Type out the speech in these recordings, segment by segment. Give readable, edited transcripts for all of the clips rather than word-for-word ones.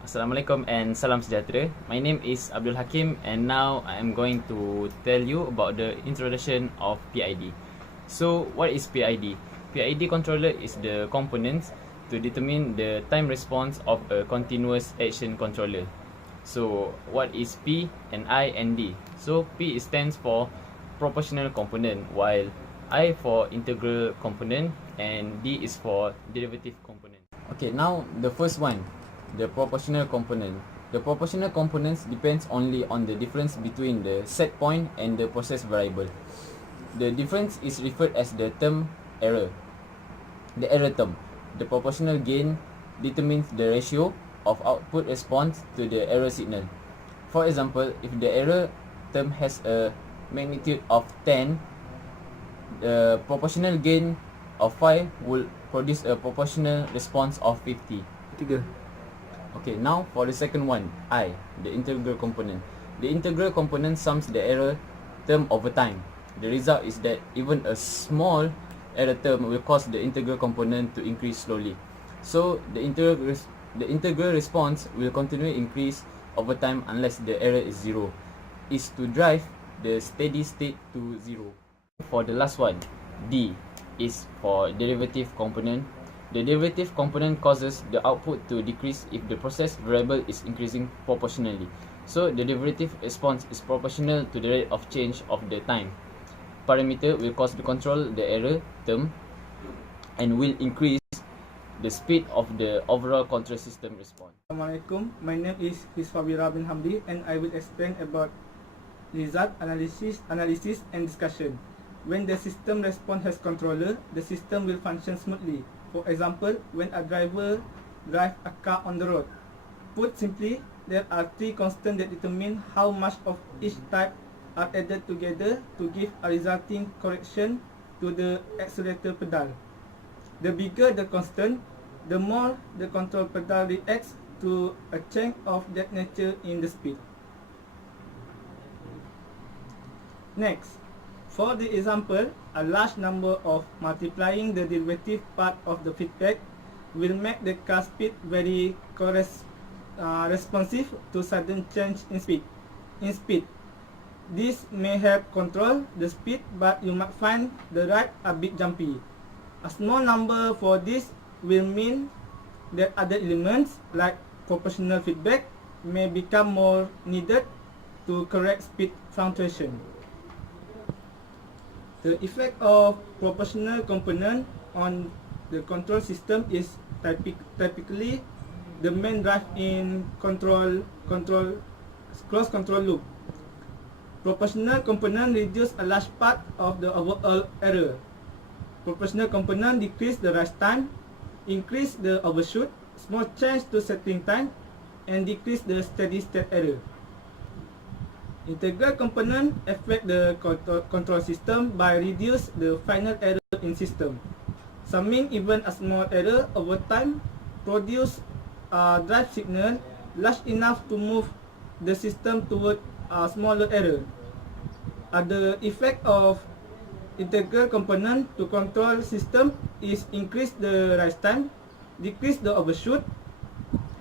Assalamualaikum and salam sejahtera. My name is Abdul Hakim and now I am going to tell you about the introduction of PID. So, what is PID? PID controller is the components to determine the time response of a continuous action controller. So, what is P and I and D? So, P stands for proportional component while I for integral component and D is for derivative component. Okay, now the first one, the proportional component. The proportional components depends only on the difference between the set point and the process variable. The difference is referred as the term error. The error term. The proportional gain determines the ratio of output response to the error signal. For example, if the error term has a magnitude of 10, the proportional gain of 5 will produce a proportional response of 50. 3. Okay, now for the second one, I, the integral component. The integral component sums the error term over time. The result is that even a small error term will cause the integral component to increase slowly. So the integral response will continually increase over time unless the error is zero. Is to drive the steady state to zero. For the last one, D is for derivative component. The derivative component causes the output to decrease if the process variable is increasing proportionally. So the derivative response is proportional to the rate of change of the time parameter will cause to control the error term and will increase the speed of the overall control system response. Assalamualaikum. My name is Hisfabira bin Hamdi and I will explain about result analysis and discussion. When the system response has controller, the system will function smoothly. For example, when a driver drives a car on the road. Put simply, there are 3 constants that determine how much of each type are added together to give a resulting correction to the accelerator pedal. The bigger the constant, the more the control pedal reacts to a change of that nature in the speed. Next, for the example, a large number of multiplying the derivative part of the feedback will make the car speed very responsive to sudden change in speed. This may help control the speed, but you might find the ride a bit jumpy. A small number for this will mean that other elements like proportional feedback may become more needed to correct speed fluctuation. The effect of proportional component on the control system is typically the main drive in closed control loop. Proportional component reduce a large part of the overall error. Proportional component decrease the rise time, increase the overshoot, small change to setting time, and decrease the steady state error. Integral component affect the control system by reduce the final error in system. Summing even a small error over time produce a drive signal large enough to move the system toward a smaller error. The effect of integral component to control system is increase the rise time, decrease the overshoot,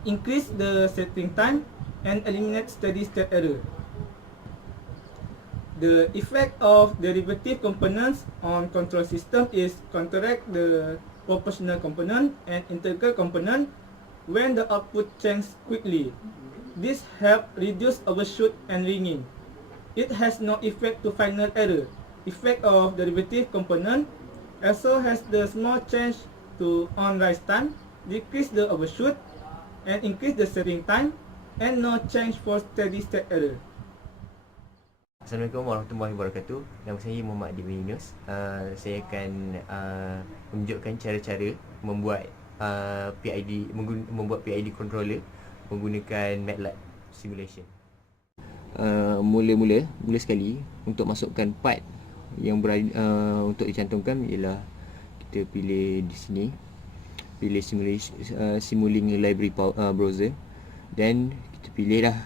increase the setting time, and eliminate steady state error. The effect of derivative components on control system is counteract the proportional component and integral component when the output changes quickly. This helps reduce overshoot and ringing. It has no effect to final error. Effect of derivative component also has the small change to on-rise time, decrease the overshoot, and increase the setting time, and no change for steady state error. Assalamualaikum warahmatullahi wabarakatuh. Nama saya Muhammad Adi bin Yunus. Saya akan menunjukkan cara-cara membuat PID controller menggunakan MATLAB simulation. Mula sekali untuk masukkan part yang untuk dicantumkan ialah kita pilih di sini, pilih Simulink library browser, dan kita pilihlah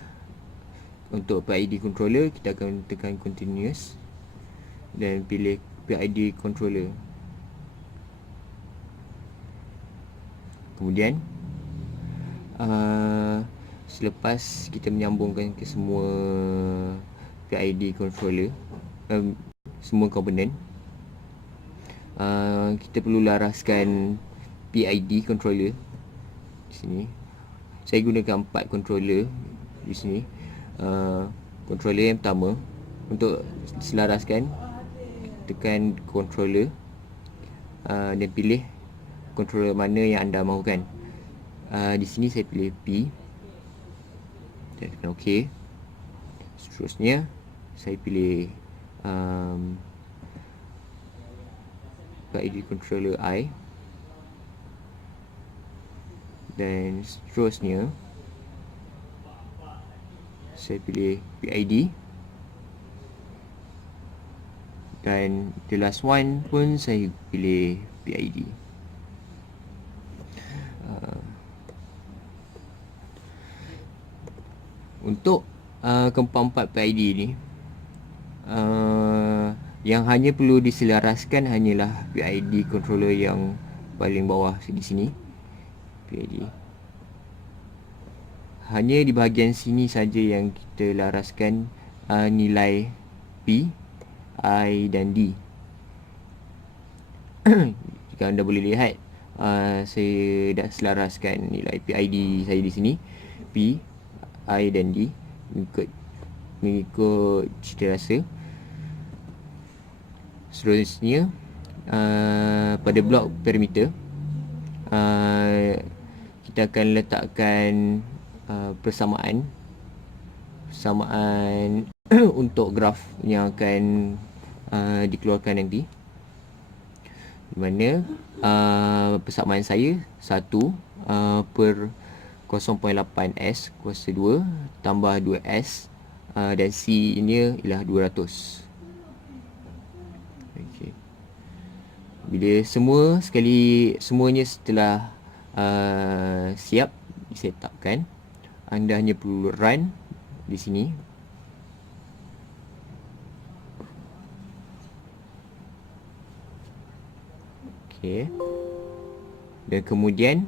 untuk PID controller. Kita akan tekan continuous dan pilih PID controller. Kemudian selepas kita menyambungkan ke semua PID controller, semua komponen, kita perlu laraskan PID controller di sini. Saya gunakan 4 controller di sini. Controller yang pertama, untuk selaraskan, tekan controller dan pilih controller mana yang anda mahukan. Di sini saya pilih P dan tekan OK. Seterusnya saya pilih PID controller I, dan seterusnya saya pilih PID, dan the last one pun saya pilih PID. Untuk keempat-empat PID ni, yang hanya perlu diselaraskan hanyalah PID controller yang paling bawah di sini. PID hanya di bahagian sini saja yang kita laraskan nilai P, I dan D. Jika anda boleh lihat, saya dah selaraskan nilai PID saya di sini, P, I dan D mengikut cita rasa. Seterusnya, pada blok parameter, kita akan letakkan persamaan untuk graf yang akan dikeluarkan nanti, di mana persamaan saya 1 per 0.8S kuasa 2 tambah 2S, dan C ini ialah 200. Okay. Bila semuanya setelah siap disetupkan, anda hanya perlu run di sini. Okay. Dan kemudian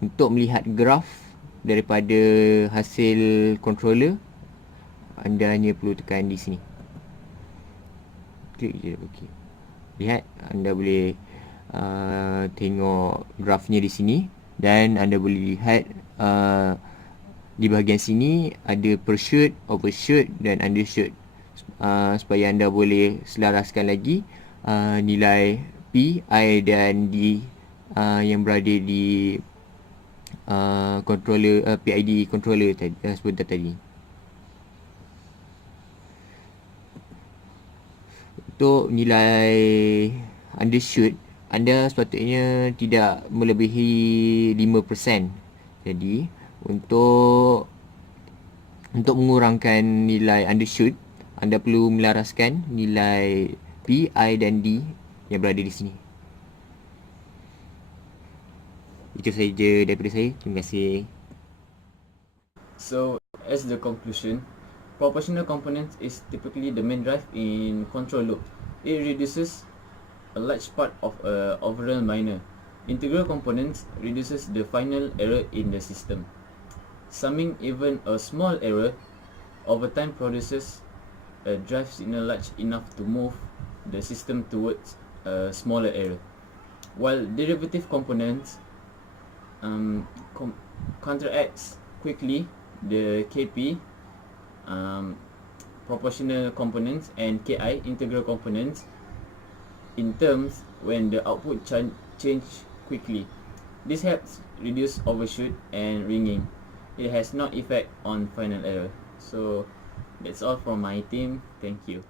untuk melihat graf daripada hasil controller, anda hanya perlu tekan di sini. Klik je. Okay. Lihat, anda boleh tengok grafnya di sini, dan anda boleh lihat di bahagian sini ada per shoot, overshoot dan undershoot, supaya anda boleh selaraskan lagi nilai P, I dan D yang berada di controller PID controller tadi, sebentar tadi. Untuk nilai undershoot, anda sepatutnya tidak melebihi 5%. Jadi untuk mengurangkan nilai undershoot, anda perlu melaraskan nilai P, I dan D yang berada di sini. Itu saja daripada saya. Terima kasih. So, as the conclusion, proportional components is typically the main drive in control loop. It reduces a large part of a overall minor. Integral components reduces the final error in the system. Summing even a small error over time produces a drive signal large enough to move the system towards a smaller error. While derivative components counteracts quickly the KP, proportional components, and KI, integral components, in terms when the output change quickly. This helps reduce overshoot and ringing. It has no effect on final error. So that's all from my team. Thank you.